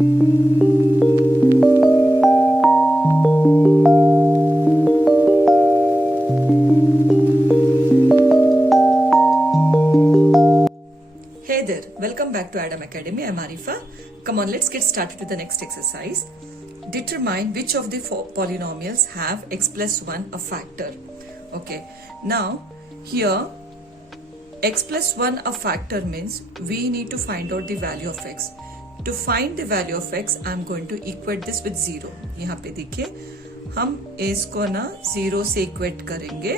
Hey there, welcome back to Adam Academy. I'm Arifa. Come on, let's get started with the next exercise. Determine which of the four polynomials have x plus 1 a factor. Okay, now here x plus 1 a factor means we need to find out the value of x. To find the value of x, I'm going to equate this with 0. यहाँ पे देखिए हम इसको ना 0 से equate करेंगे.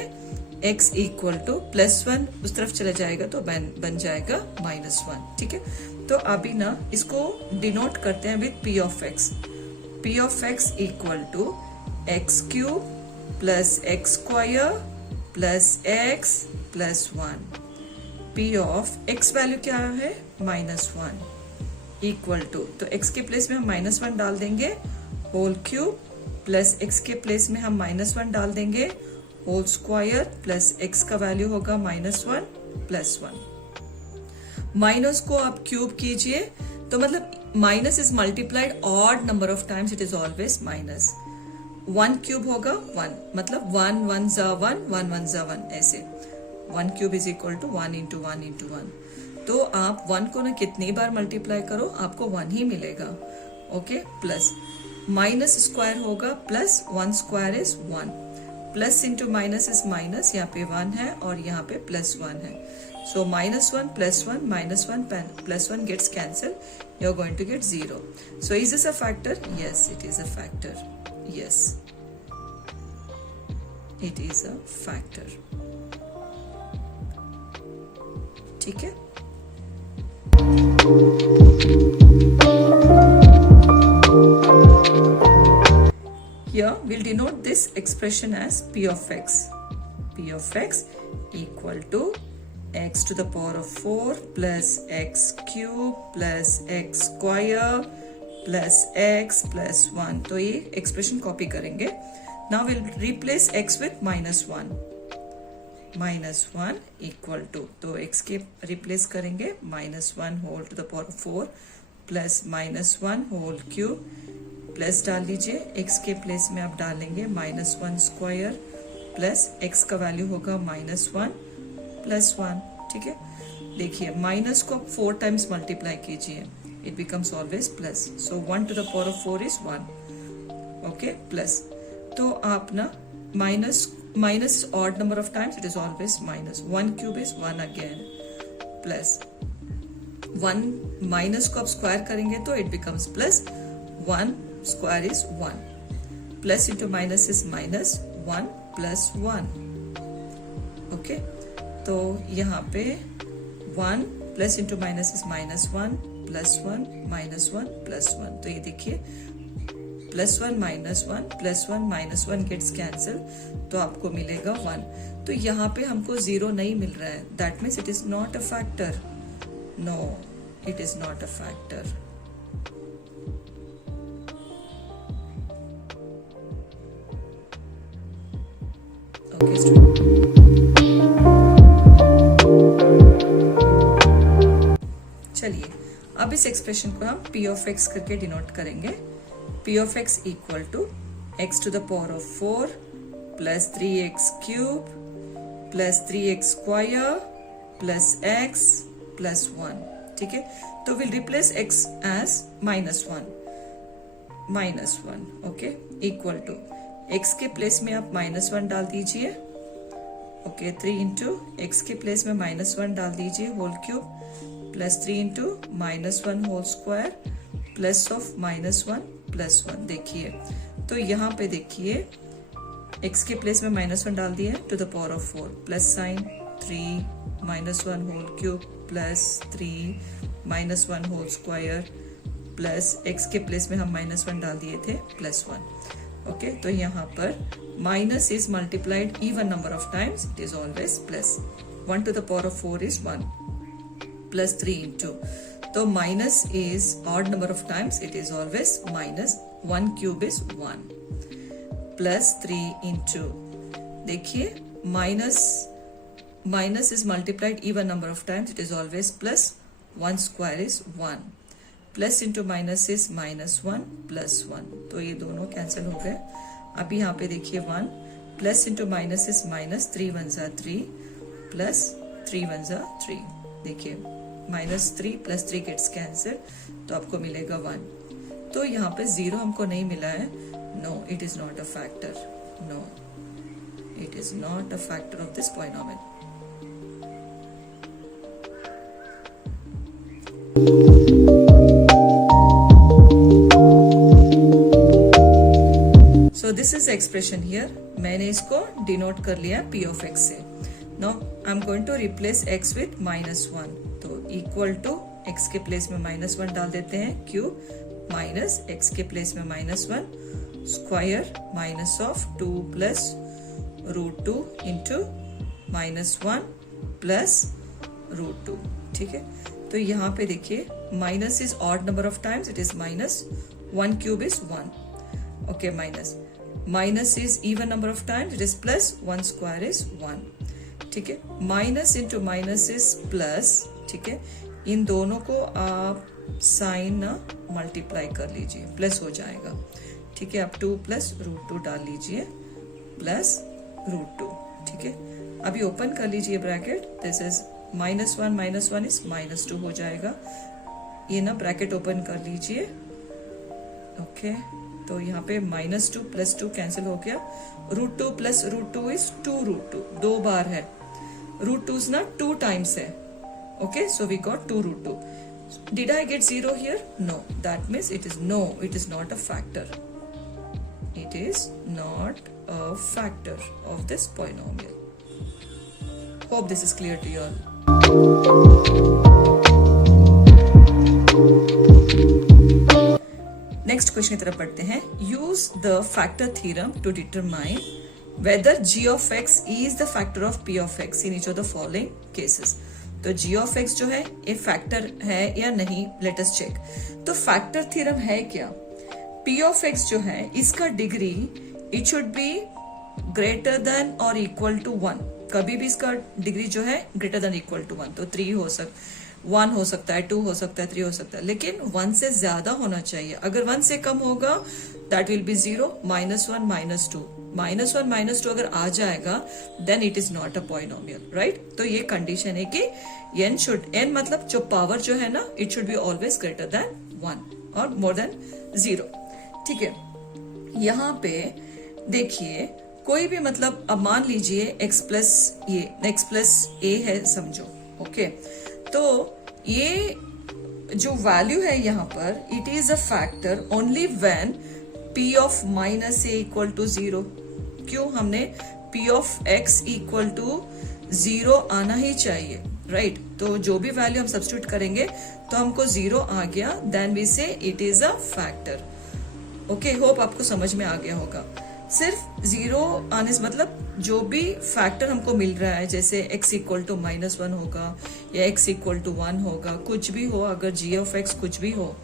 x equal to +1 उस तरफ चला जाएगा तो बन जाएगा -1. ठीक है, तो अभी ना इसको डिनोट करते हैं with p of x. p of x equal to x³ plus x² plus x plus 1. p of x value क्या है? -1 इक्वल टू, तो x के प्लेस में हम -1 डाल देंगे होल क्यूब प्लस x के प्लेस में हम -1 डाल देंगे होल स्क्वायर प्लस x का वैल्यू होगा -1 प्लस 1. माइनस को आप क्यूब कीजिए तो मतलब minus is multiplied odd number of times, it is always minus. 1 cube होगा 1, मतलब 1 1 जा 1 1 1 जा 1, ऐसे 1 cube is equal to 1 into 1 into 1. तो आप 1 को ना कितनी बार मल्टीप्लाई करो आपको 1 ही मिलेगा. ओके, प्लस माइनस स्क्वायर होगा plus 1 square is 1. Plus into minus is minus, यहाँ पे 1 है और यहाँ पे प्लस 1 है. So -1 plus 1 -1 plus 1 gets cancel. You are going to get 0. So is this a factor? Yes, it is a factor. Yes, it is a factor. ठीक है. Here we'll denote this expression as p of x. p of x equal to x to the power of 4 plus x³ plus x square plus x plus 1. तो ये expression copy करेंगे. Now we'll replace x with -1. -1 equal to, तो x के replace करेंगे -1 whole to the power 4 plus -1 whole cube plus डाल लीजिए. x के place में आप डालेंगे -1 स्क्वायर प्लस x का वैल्यू होगा -1 प्लस 1. ठीक है, देखिए माइनस को आप 4 टाइम्स मल्टीप्लाई कीजिए, it becomes always plus. So 1 to the power of 4 is 1. Okay, plus. तो आप ना minus odd number of times, it is always minus. 1 cube is 1 again plus 1 minus को आप स्क्वायर करेंगे तो it becomes plus. 1 square is 1 plus into minus is minus 1 plus 1. Okay, तो यहाँ पे 1 plus into minus is -1 plus 1 -1 plus 1. तो ये देखिए +1 -1 +1 -1 गेट्स कैंसिल, तो आपको मिलेगा 1. तो यहाँ पे हमको 0 नहीं मिल रहा है. That means it is not a factor. No, it is not a factor. Okay, चलिए अब इस एक्सप्रेशन को हम p ऑफ x करके डिनोट करेंगे. p of x equal to x to the power of 4 plus 3x³ plus 3x square plus x plus 1. ठीक है, तो we'll replace x as -1. Okay, equal to x के place में आप -1 डाल दीजिए. ओके, 3 इंटू x के प्लेस में -1 डाल दीजिए whole cube plus 3 into -1 whole square plus of -1 plus 1. देखिए, तो यहाँ पे देखिए x के प्लेस में -1 डाल दिए to the power of 4 plus sign 3 -1 whole cube plus 3 -1 whole square plus x के प्लेस में हम -1 डाल दिए थे प्लस 1. ओके, तो यहाँ पर minus is multiplied even number of times, it is always plus. 1 to the power of 4 is 1 plus 3 into, तो minus is odd number of times, it is always minus. 1 cube is 1 plus 3 into, देखिए minus is multiplied even number of times, it is always plus. 1 square is 1 plus into minus is -1 +1, तो ये दोनों cancel हो गए. अब यहाँ पे देखिए 1 प्लस इंटू माइनस इज -3 1 ज़ा 3 प्लस 3 1 ज़ा 3. देखिए -3 + 3 गेट्स कैंसिल, तो आपको मिलेगा 1. तो यहाँ पे 0 हमको नहीं मिला है. No, it is not a factor. No, it is not a factor of this polynomial. So this is expression here. मैंने इसको डिनोट कर लिया p of x से. Now I'm going to replace x with -1. तो equal to x के place में -1 डाल देते हैं, क्यूब माइनस x के प्लेस में -1 square minus of 2 plus √2 into -1 plus √2. ठीक है, तो यहाँ पे देखिए minus is odd number of times, it is -1 cube is 1. Okay, minus is even number of times, it is plus 1 square is 1. ठीक है, minus into minus is plus. ठीक है, इन दोनों को आप साइन मल्टीप्लाई कर लीजिए, प्लस हो जाएगा. ठीक है, आप 2 प्लस √2 डाल लीजिए प्लस √2. ठीक है, अभी ओपन कर लीजिए ब्रैकेट. दिस इज -1 इज -2 हो जाएगा. ये ना ब्रैकेट ओपन कर लीजिए. ओके, तो यहाँ पे -2 + 2 कैंसिल हो गया. √2 + √2 इज 2√2, 2 बार है. √2 ना 2 टाइम्स है. Okay, so we got 2√2. Did I get 0 here? No, that means it is not a factor. It is not a factor of this polynomial. Hope this is clear to you all. Next question की तरफ बढ़ते हैं. Use the factor theorem to determine whether g of x is the factor of p of x in each of the following cases. तो g of x जो है ये factor है या नहीं, let us check. तो फैक्टर थ्योरम है क्या? p of x जो है इसका degree it should be greater than और इक्वल टू 1. कभी भी इसका डिग्री जो है ग्रेटर देन इक्वल टू 1. तो 1 हो सकता है, 2 हो सकता है, 3 हो सकता है, लेकिन 1 से ज्यादा होना चाहिए. अगर 1 से कम होगा दैट विल बी 0, -1 -2. -1 -2 अगर आ जाएगा then it is not a polynomial, right. तो ये कंडीशन है कि n मतलब जो पावर जो है ना, it should be always greater than 1 और मोर देन 0. ठीक है, यहाँ पे देखिए कोई भी मतलब अब मान लीजिए x प्लस a है समझो. ओके, तो ये जो वैल्यू है यहाँ पर it is a factor only when p of -a equal to 0. क्यों? हमने p of x equal to 0 आना ही चाहिए, राइट. तो जो भी वैल्यू हम सब्स्टिट्यूट करेंगे तो हमको 0 आ गया, देन वी से it is a factor. Okay, hope आपको समझ में आ गया होगा. सिर्फ 0 आने से मतलब जो भी फैक्टर हमको मिल रहा है, जैसे x इक्वल टू -1 होगा या x इक्वल टू 1 होगा, कुछ भी हो, अगर g ऑफ x कुछ भी हो,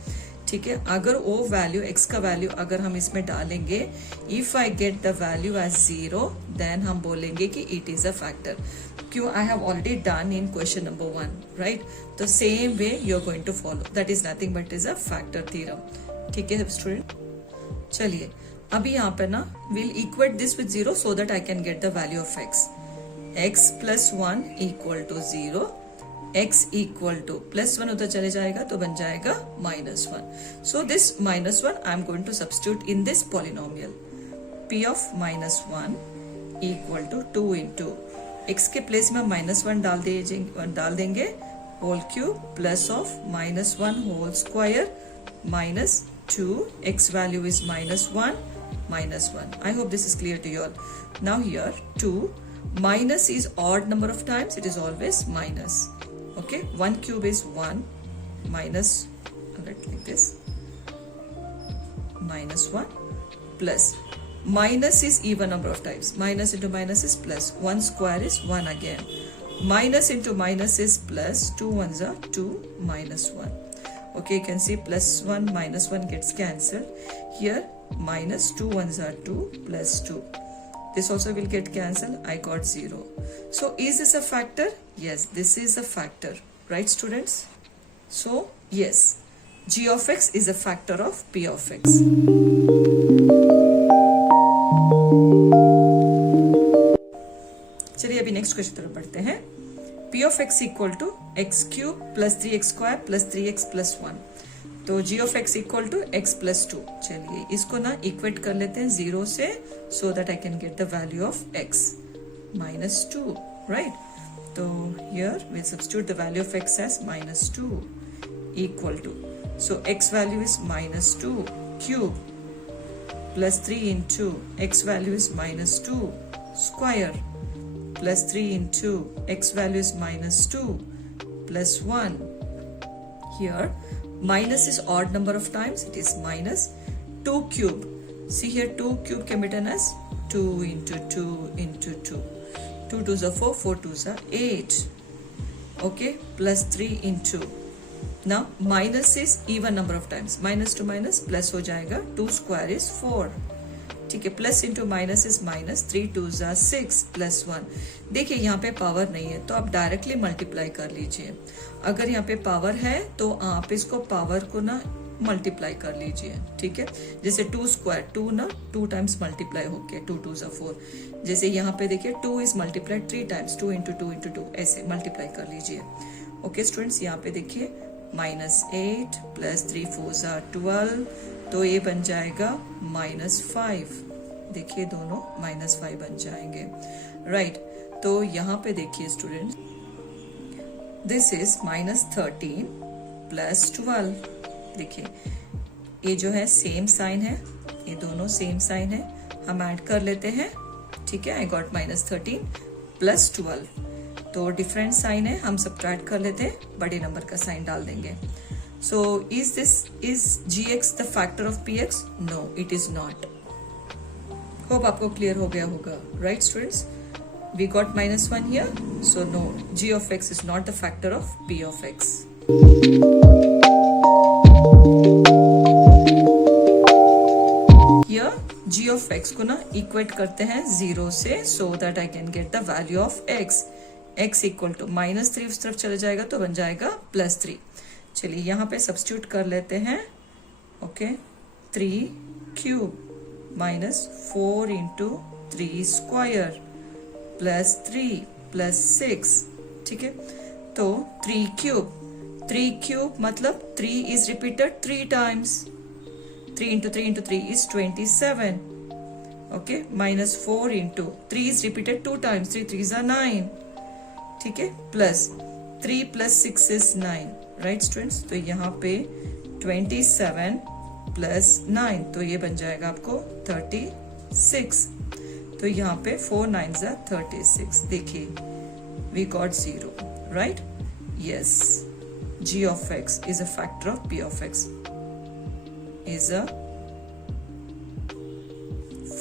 ठीक है, अगर वो वैल्यू x का वैल्यू अगर हम इसमें डालेंगे, if I get the value as 0 then हम बोलेंगे कि इट इज अ फैक्टर. क्यों? I have already done in question number 1, right. तो same way you are going to follow, that is nothing but is a factor theorem. ठीक है student, चलिए अभी यहाँ पे ना will equate this with 0 so that I can get the value of x. x + 1 = 0, x equal to +1 उधर चले जाएगा तो बन जाएगा -1. So this -1 I am going to substitute in this polynomial. p of -1 equal to 2 into x के place में -1 डाल देंगे whole cube plus of -1 whole square -2, x value is -1. I hope this is clear to you all. Now here 2 minus is odd number of times, it is always minus. Okay, 1 cube is 1 minus, like this, -1 plus minus is even number of times, minus into minus is plus, 1 square is 1 again, minus into minus is plus, 2 ones are 2 minus 1. Okay, you can see +1 -1 gets cancelled. Here -2 ones are 2 plus 2. This also will get cancelled. I got 0. So is this a factor? Yes, this is a factor. Right, students? So yes, g of x is a factor of p of x. चलिए अभी next question तरफ बढ़ते हैं. p of x equal to x cube plus 3x square plus 3x plus 1. तो g of x equal to x plus 2. चलिए इसको ना equate कर लेते हैं 0 से, सो that I can get the value of x minus 2, right? तो here we'll substitute the value of x as minus 2 equal to, so x value is minus 2 cube plus 3 into x value is minus 2 square plus 3 into x value is minus 2 plus 1. Here minus is odd number of times, it is minus 2 cube. See here 2 cube can be written as 2 into 2 into 2. 2 2s are 4, 4 2s are 8. Okay, plus 3 into. Now minus is even number of times. Minus to minus plus हो जाएगा. 2 square is 4. ठीक है, plus into minus is minus. 3 2s are 6 plus 1. देखिए यहाँ पे power नहीं है तो आप डायरेक्टली मल्टीप्लाई कर लीजिए. अगर यहाँ पे पावर है तो आप इसको पावर को ना मल्टीप्लाई कर लीजिए. ठीक है, जैसे 2 स्क्वायर 2 ना 2 टाइम्स मल्टीप्लाई हो गया. 2 2s are 4. जैसे यहाँ पे देखिए 2 is multiplied 3 times. 2 into 2 into 2 ऐसे मल्टीप्लाई कर लीजिए. ओके स्टूडेंट्स, यहाँ पे देखिए माइनस 8 प्लस 3 4s are 12. तो ये बन जाएगा माइनस 5. देखिए दोनों माइनस 5 बन जाएंगे. राइट, तो यहाँ पे देखिए student, this is minus 13 plus 12. देखिए ये जो है सेम साइन है, ये दोनों सेम साइन है. हम ऐड कर लेते हैं. ठीक है, आई गॉट माइनस 13 प्लस 12. तो डिफरेंट साइन है, हम सबट्रैक्ट कर लेते हैं, बड़े नंबर का साइन डाल देंगे. So is gx the factor of px? No, it is not. Hope आपको क्लियर हो गया होगा. Right students? We got minus 1 here. So no, g of x is not the factor of p of x. Here g of x को ना equate करते हैं 0 से, so that I can get the value of x. x equal to minus 3 उस तरफ चले जाएगा तो बन जाएगा प्लस 3. चलिए यहाँ पे सब्स्टिट्यूट कर लेते हैं. Okay, 3 cube minus 4 into 3 square plus 3 plus 6. ठीक है, तो 3 क्यूब मतलब 3 is repeated 3 times. 3 into 3 into 3 is 27. Okay, minus 4 into 3 is repeated 2 times. 3 3s are 9. ठीक है, plus 3 plus 6 is 9. Right students, तो यहाँ पे 27 प्लस 9, तो ये बन जाएगा आपको 36. तो यहाँ पे 4 9s are 36. देखिए we got 0. Right, yes, g of x is a factor of p of x, is a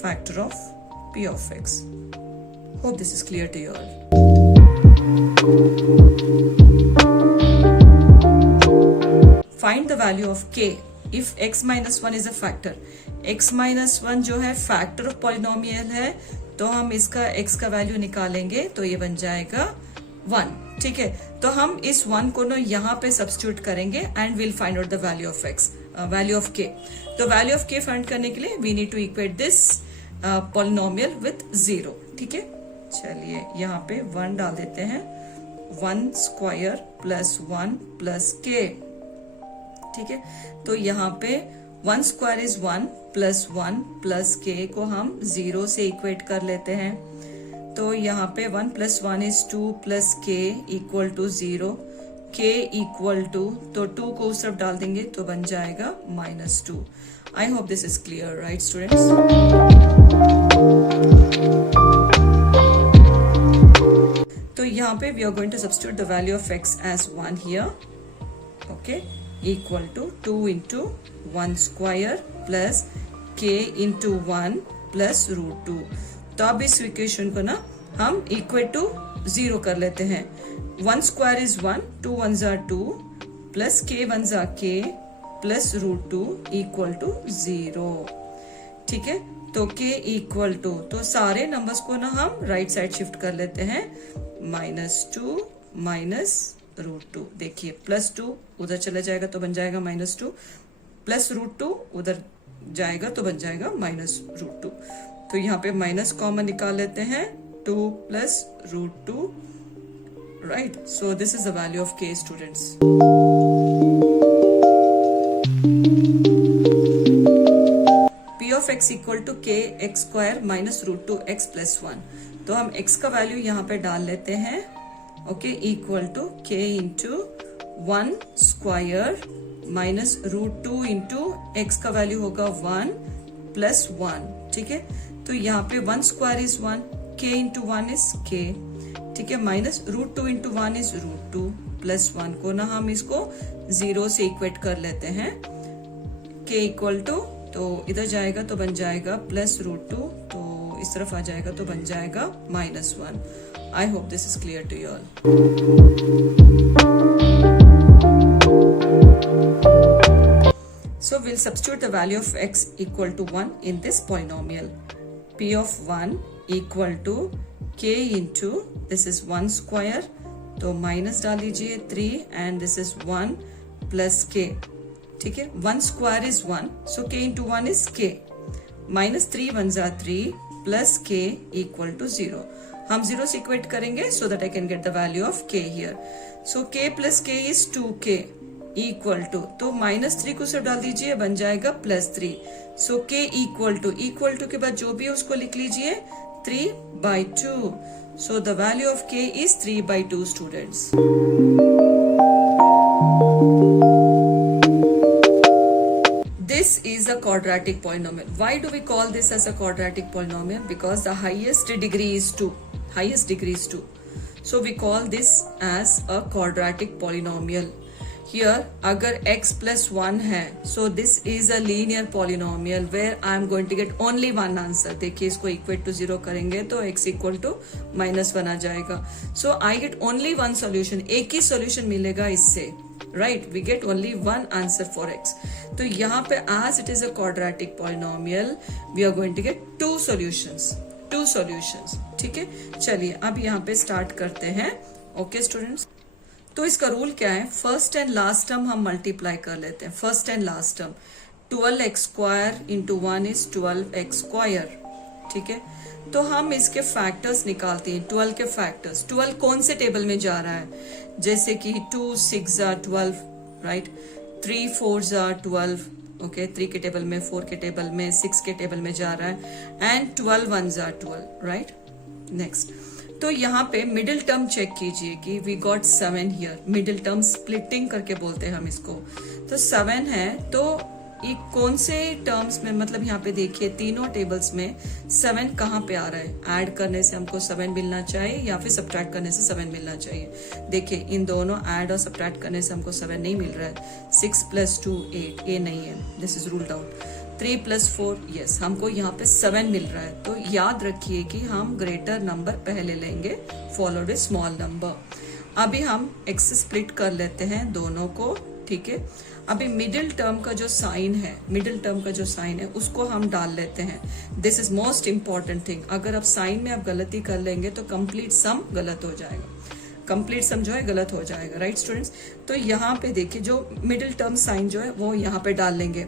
factor of p of x. Hope this is clear to you all. Find the value of k if x minus 1 is a factor. x minus 1 जो है factor of polynomial है, तो हम इसका x का value निकालेंगे तो ये बन जाएगा 1. ठीक है, तो हम इस 1 को ना यहाँ पे सब्स्टिट्यूट करेंगे and will find out the value of x, value of k. तो वैल्यू ऑफ k फाइंड करने के लिए we need to equate this polynomial with 0. ठीक है, चलिए यहाँ पे 1 डाल देते हैं. 1 स्क्वायर प्लस 1 प्लस k. ठीक है, तो यहाँ पे 1 square is 1 plus 1 plus k को हम 0 से इक्वेट कर लेते हैं. तो यहाँ पे 1 plus 1 is 2 plus k equal to 0. k equal to, तो 2 को उस तरफ डाल देंगे तो बन जाएगा minus 2. I hope this is clear. Right students, तो यहाँ पे we are going to substitute the value of x as 1 here. Okay, equal to 2 into 1 square plus k into 1 plus root 2. तो अब इस इक्वेशन को ना हम इक्वेट टू 0 कर लेते हैं. 1 square is 1, 2 1s are 2 plus k 1s are k plus root 2 equal to 0. ठीक है, तो k इक्वल टू, तो सारे नंबर्स को ना हम राइट साइड शिफ्ट कर लेते हैं. -2 - √2। देखिए +2 उधर चला जाएगा तो बन जाएगा -2, प्लस √2 उधर जाएगा तो बन जाएगा -√2। तो यहाँ पे माइनस कॉमन निकाल लेते हैं, 2 + √2, right. So this is the value of k students. p of x equal to kx² minus √2x + 1। तो हम x का वैल्यू यहाँ पे डाल लेते हैं, okay, equal to k into 1² minus √2 into x का वैल्यू होगा 1 + 1, ठीक है। तो यहाँ पे 1² is 1, k into 1 is k, ठीक है, माइनस √2 इंटू 1 इज √2 + 1 को ना हम इसको 0 से इक्वेट कर लेते हैं, k इक्वल टू, तो इधर जाएगा तो बन जाएगा +√2, तो इस तरफ आ जाएगा तो बन जाएगा -1। I hope this is clear to you all. So we'll substitute the value of x equal to 1 in this polynomial. P of 1 equal to k into, this is 1², तो माइनस डाल लीजिए 3 and this is 1 plus k, ठीक है। 1² is 1, so k into 1 is k, -3 × 1 = 3 plus k equal to 0। हम 0 से equate करेंगे so that I can get the value of k here. So k plus k is 2k equal to, तो -3 को सिर्फ डाल दीजिए, बन जाएगा +3। सो k इक्वल टू के बाद जो भी है उसको लिख लीजिए 3/2। So the value of k is 3/2 students. This is a quadratic polynomial. Why do we call this as a quadratic polynomial? Because the highest degree is 2. So we call this as a quadratic polynomial. Here अगर x + 1 है, so this is a linear polynomial where I am going to get only one answer. देखिए इसको equate to 0 करेंगे तो x equal to -1 आ जाएगा। So I get only one solution, एक ही solution मिलेगा इससे, right? We get only one answer for x. तो यहाँ पे as it is a quadratic polynomial, we are going to get two solutions, ठीक है। चलिए अब यहाँ पे start करते हैं, okay students? तो इसका रूल क्या है, फर्स्ट एंड लास्ट टर्म हम मल्टीप्लाई कर लेते हैं, first and last term. 12x² into 1 is 12x², ठीक है। तो हम इसके फैक्टर्स निकालते हैं, 12 के फैक्टर्स। 12 कौन से टेबल में जा रहा है, जैसे कि 2 6 = 12, राइट, 3 4 = 12, ओके, 3 के टेबल में, 4 के टेबल में, 6 के टेबल में जा रहा है, एंड 12 1 = 12, राइट। नेक्स्ट, तो यहाँ पे मिडिल टर्म चेक कीजिए कि we got 7 here. Middle term splitting करके बोलते हैं हम इसको। तो 7 है, तो ये कौन से टर्म्स में, मतलब यहाँ पे देखिए तीनों टेबल्स में 7 कहाँ पे आ रहा है। ऐड करने से हमको 7 मिलना चाहिए या फिर सब्ट्रैक्ट करने से 7 मिलना चाहिए। देखिए इन दोनों ऐड और सब्ट्रैक्ट करने से हमको 7 नहीं मिल रहा है। 6 + 2 8, ये नहीं है, this is ruled out. 3 + 4, yes, हमको यहाँ पे 7 मिल रहा है। तो याद रखिए कि हम ग्रेटर नंबर पहले लेंगे, फॉलोड विद स्मॉल नंबर। अभी हम x से स्प्लिट कर लेते हैं दोनों को, ठीक है। अभी मिडिल टर्म का जो साइन है, उसको हम डाल लेते हैं। This is most important thing. अगर आप साइन में आप गलती कर लेंगे तो कंप्लीट सम गलत हो जाएगा, कंप्लीट सम जो है गलत हो जाएगा, राइट स्टूडेंट्स। तो यहाँ पे देखिए जो मिडिल टर्म साइन जो है वो यहाँ पे डाल लेंगे।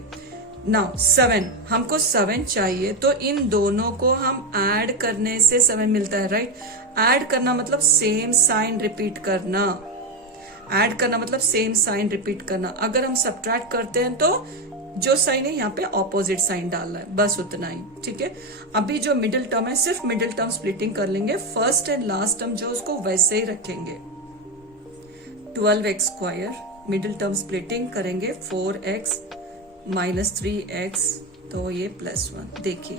नाउ 7, हमको 7 चाहिए, तो इन दोनों को हम ऐड करने से 7 मिलता है, राइट। ऐड करना मतलब सेम साइन रिपीट करना, ऐड करना मतलब सेम साइन रिपीट करना। अगर हम सब्ट्रैक्ट करते हैं तो जो साइन है यहाँ पे ऑपोजिट साइन डालना है, बस उतना ही, ठीक है। अभी जो मिडिल टर्म है, सिर्फ मिडिल टर्म स्प्लिटिंग कर लेंगे, फर्स्ट एंड लास्ट टर्म जो उसको वैसे ही रखेंगे। 12x², मिडिल टर्म स्प्लिटिंग करेंगे, 4x -3x, तो ये +1। देखिए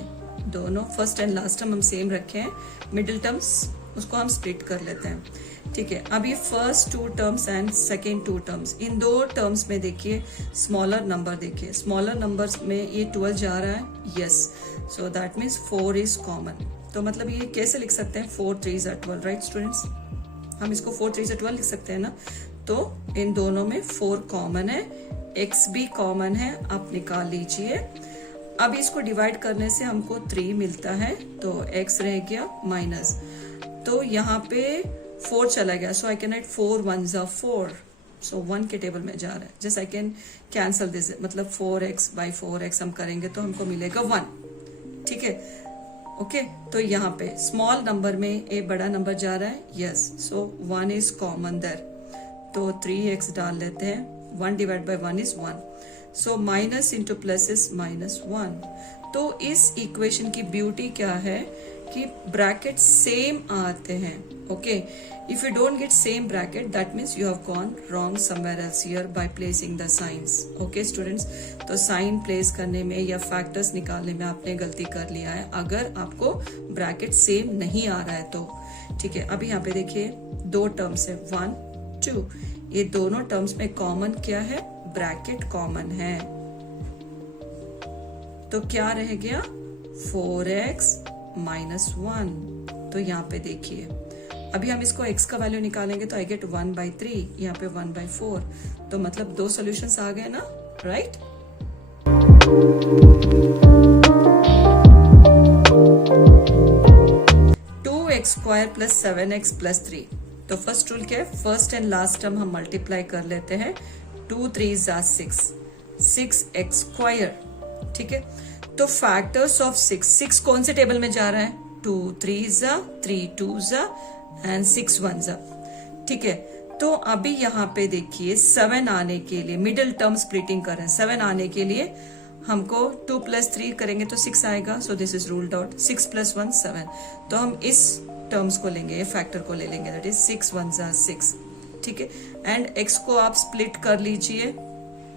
दोनों फर्स्ट एंड लास्ट टर्म हम सेम रखे हैं, मिडिल टर्म्स उसको हम स्प्लिट कर लेते हैं, ठीक है। अभी first 2 terms and second 2 terms, in 2 terms में देखिए स्मॉलर नंबर, देखिए स्मॉलर नंबर्स में ये 12 जा रहा है, yes, so that means 4 is common. तो मतलब ये कैसे लिख सकते हैं, 4 3 = 12, राइट स्टूडेंट्स। हम इसको 4 3 = 12 लिख सकते हैं ना। तो इन दोनों में 4 कॉमन है, x भी कॉमन है, आप निकाल लीजिए। अब इसको डिवाइड करने से हमको 3 मिलता है, तो x रह गया माइनस। तो यहाँ पे 4 चला गया, सो आई कैन राइट 4 1 जा 4, सो 1 के टेबल में जा रहा है. Just I can cancel this, मतलब 4x बाई 4x हम करेंगे तो हमको मिलेगा 1. ठीक है, ओके. तो यहाँ पे स्मॉल नंबर में एक बड़ा नंबर जा रहा है, yes, so 1 is common there, तो 3x डाल लेते हैं. 1 divide by 1 is 1, so minus into plus is -1. तो इस इक्वेशन की ब्यूटी क्या है कि ब्रैकेट सेम आते हैं. Okay, if you don't get same bracket that means you have gone wrong somewhere else here by placing the science. Okay students, तो sign place करने में या फैक्टर्स निकालने में आपने गलती कर लिया है अगर आपको ब्रैकेट सेम नहीं आ रहा है तो. ठीक है, अभी यहाँ पे देखिए 2 टर्म्स है, 1 2. ये दोनों टर्म्स में कॉमन क्या है, ब्रैकेट कॉमन है, तो क्या रह गया 4x -1. तो यहाँ पे देखिए अभी हम इसको x का वैल्यू निकालेंगे तो आई गेट 1/3, यहाँ पे 1/4. तो मतलब 2 सॉल्यूशंस आ गए ना, right? Two x square plus 7x plus 3. तो फर्स्ट रूल क्या है, फर्स्ट एंड लास्ट टर्म हम मल्टीप्लाई कर लेते हैं. 2 3 जा 6, 6x स्क्वायर. ठीक है, तो फैक्टर्स ऑफ 6 कौन से टेबल में जा रहा है, 2 3 जा 3 2 जा एंड 6 1 जा. ठीक है, तो अभी यहाँ पे देखिए 7 आने के लिए मिडिल टर्म स्प्लिटिंग कर रहे हैं. 7 आने के लिए हमको 2 + 3 करेंगे तो 6 आएगा, सो दिस इज रूल्ड आउट. 6 + 1 7. तो हम इस टर्म्स को लेंगे, ये फैक्टर को ले लेंगे, दैट इज 6 1 जा 6. ठीक है, एंड x को आप स्प्लिट कर लीजिए.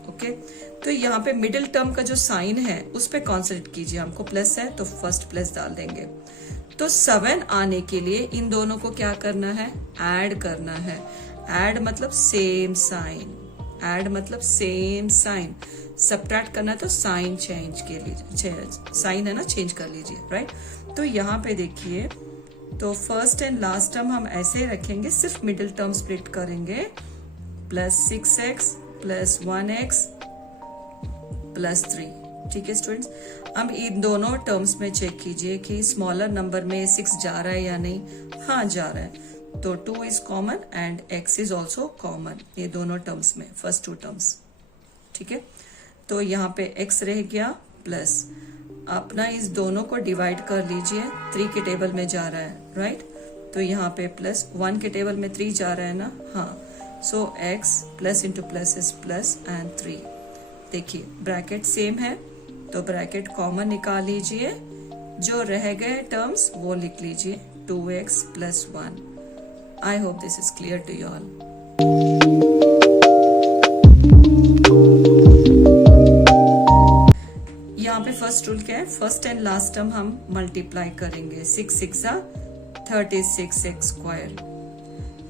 ओके, तो यहाँ पे मिडिल टर्म का जो साइन है उस पे कॉन्सेंट्रेट कीजिए. हमको प्लस है तो फर्स्ट प्लस डाल देंगे. तो 7 आने के लिए इन दोनों को क्या करना है, ऐड करना है. ऐड मतलब सेम साइन, ऐड मतलब सेम साइन. सब्ट्रैक्ट करना है तो साइन चेंज के लिए, साइन है ना, चेंज कर लीजिए, राइट? तो यहाँ पे देखिए, तो फर्स्ट एंड लास्ट टर्म हम ऐसे ही रखेंगे, सिर्फ मिडिल टर्म स्प्लिट करेंगे. Plus 6x plus 1x plus 3. ठीक है स्टूडेंट्स, अब इन दोनों टर्म्स में चेक कीजिए कि स्मॉलर नंबर में 6 जा रहा है या नहीं. हाँ जा रहा है, तो 2 is common and x is also common, ये दोनों टर्म्स में, फर्स्ट 2 टर्म्स. ठीक है, तो यहाँ पे x रह गया प्लस, अपना इस दोनों को डिवाइड कर लीजिए. 3 के टेबल में जा रहा है, राइट? तो यहाँ पे प्लस 1 के टेबल में 3 जा रहा है ना, हाँ. सो x plus into plus is plus and 3. देखिए ब्रैकेट सेम है तो ब्रैकेट कॉमन निकाल लीजिए, जो रह गए टर्म्स वो लिख लीजिए. 2x + 1. I hope this is clear to you all. यहाँ पे फर्स्ट रूल क्या है, फर्स्ट एंड लास्ट टर्म हम मल्टीप्लाई करेंगे. 6 6 जा 36x स्क्वायर.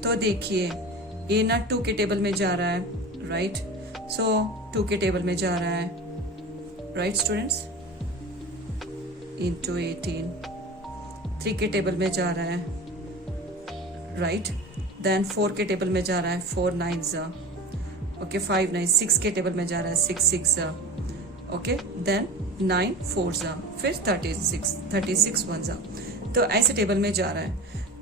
तो देखिए ये ना 2 के टेबल में जा रहा है, राइट? सो 2 के टेबल में जा रहा है, राइट स्टूडेंट्स? इंटू 18. 3 के टेबल में जा रहा है, राइट? देन 4 के टेबल में जा रहा है, 4 9 जा. ओके, 5 9. 6 के टेबल में जा रहा है, 6 6 जा. ओके, देन 9 4 जा, फिर 36 1 जा. तो ऐसे टेबल में जा रहा है.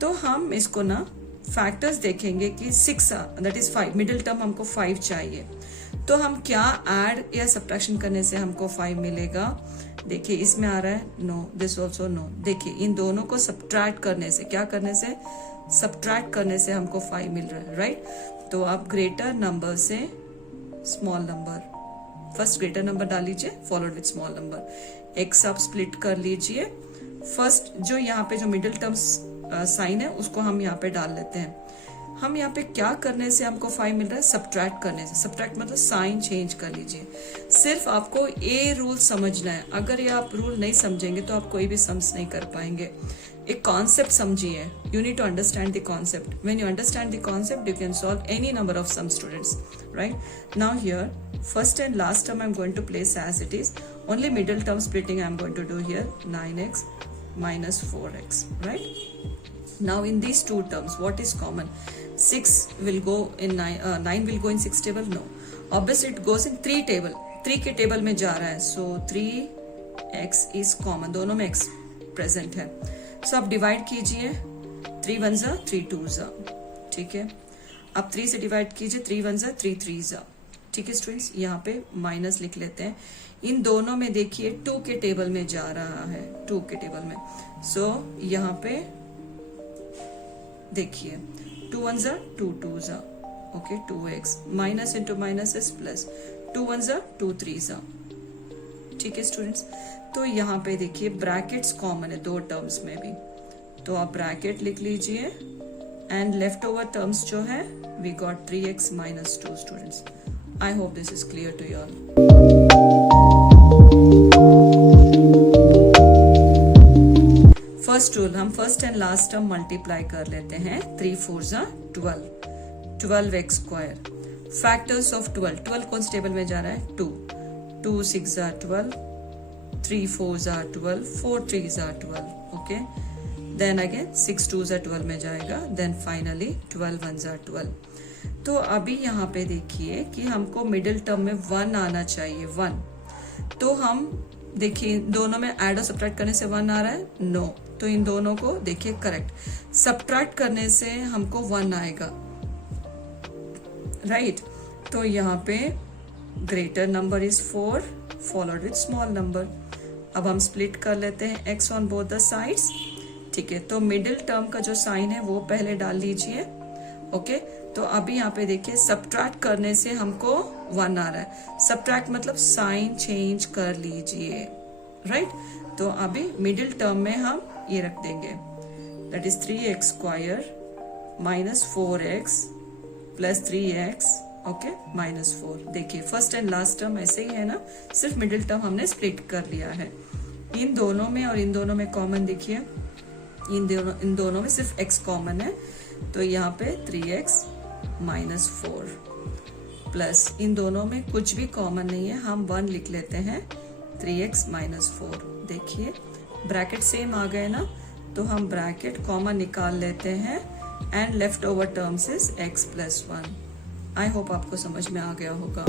तो हम इसको ना फैक्टर्स देखेंगे कि 6 दैट इज 5, मिडिल टर्म हमको 5 चाहिए. तो हम क्या ऐड या सब्ट्रैक्शन करने से हमको 5 मिलेगा. देखिए इसमें आ रहा है नो, दिस ऑल्सो नो. देखिए इन दोनों को सब्ट्रैक्ट करने से, क्या करने से, सब्ट्रैक्ट करने से हमको 5 मिल रहा है, राइट? तो आप ग्रेटर नंबर से small number, first greater number डाल लीजिए followed with small number. x आप स्प्लिट कर लीजिए. फर्स्ट जो यहाँ पे जो मिडिल टर्म साइन है उसको हम यहाँ पे डाल लेते हैं. हम यहाँ पे क्या करने से हमको 5 मिल रहा है, सब्ट्रैक्ट करने से. सब्ट्रैक्ट मतलब साइन चेंज कर लीजिए. सिर्फ आपको ये रूल समझना है. अगर ये आप रूल नहीं समझेंगे तो आप कोई भी सम्स नहीं कर पाएंगे. एक कॉन्सेप्ट समझिए. You need to understand the concept. When you understand the concept you can solve any number of sum students, right? Now here first and last term I'm going to place as it is. Only middle term splitting I'm going to do here, 9x minus 4x, right? Now in these two terms what is common? 6 will go in 9 will go in 6 table? No, obviously it goes in 3 table. 3 के table में जा रहा है, so 3x is common, दोनों में x present है. So आप divide कीजिए. 3 1 जा 3 2 जा, ठीक है। अब 3 से डिवाइड कीजिए, 3 1 जा 3 3 जा, ठीक है स्टूडेंट्स। यहाँ पे माइनस लिख लेते हैं। इन दोनों में देखिए 2 के टेबल में जा रहा है, 2 के टेबल में। सो यहाँ पे देखिए 2 1 जा 2 2 जा, okay 2x, minus into minus is plus, 2 1 जा 2 3 जा, ठीक है स्टूडेंट्स। तो यहाँ पे देखिए ब्रैकेट्स कॉमन है दो टर्म्स में भी, तो आप ब्रैकेट लिख लीजिए एंड लेफ्ट ओवर टर्म्स जो है we got 3x minus 2 students. I hope this is clear to you all. First rule, हम first and last term multiply कर लेते हैं। 3 4 जा 12, 12x स्क्वायर। फैक्टर्स ऑफ 12, 12 कौन से टेबल में जा रहा है? 2, 2 6 जा 12, 3 4 जा 12, 4 3 जा 12, ओके। देन अगेन 6 2 जा 12 में जाएगा, देन फाइनली 12 1 जा 12। तो अभी यहाँ पे देखिए कि हमको मिडिल टर्म में 1 आना चाहिए, 1। तो हम देखिए दोनों में ऐड और सब्ट्रैक्ट करने से 1 आ रहा है, नो। तो इन दोनों को देखिए करेक्ट, सब्ट्रैक्ट करने से हमको 1 आएगा, राइट। तो यहाँ पे greater number is 4 followed with small number. अब हम स्प्लिट कर लेते हैं x on both the sides, ठीक है। तो मिडिल टर्म का जो साइन है वो पहले डाल लीजिए, ओके। तो अभी यहाँ पे देखिए सब्ट्रैक्ट करने से हमको 1 आ रहा है, सब्ट्रैक्ट मतलब साइन चेंज कर लीजिए, राइट। तो अभी मिडिल टर्म में हम ये रख देंगे, that is 3x square minus 4x plus 3x, okay minus 4। देखिए फर्स्ट एंड लास्ट टर्म ऐसे ही है ना, सिर्फ मिडिल टर्म हमने स्प्लिट कर लिया है। इन दोनों में और इन दोनों में कॉमन देखिए, इन दोनों में सिर्फ x कॉमन है, तो यहाँ पे 3x माइनस 4 प्लस इन दोनों में कुछ भी कॉमन नहीं है, हम 1 लिख लेते हैं, 3x माइनस 4। देखिए ब्रैकेट सेम आ गए ना, तो हम ब्रैकेट कॉमन निकाल लेते हैं and left over terms is x plus 1। I hope आपको समझ में आ गया होगा।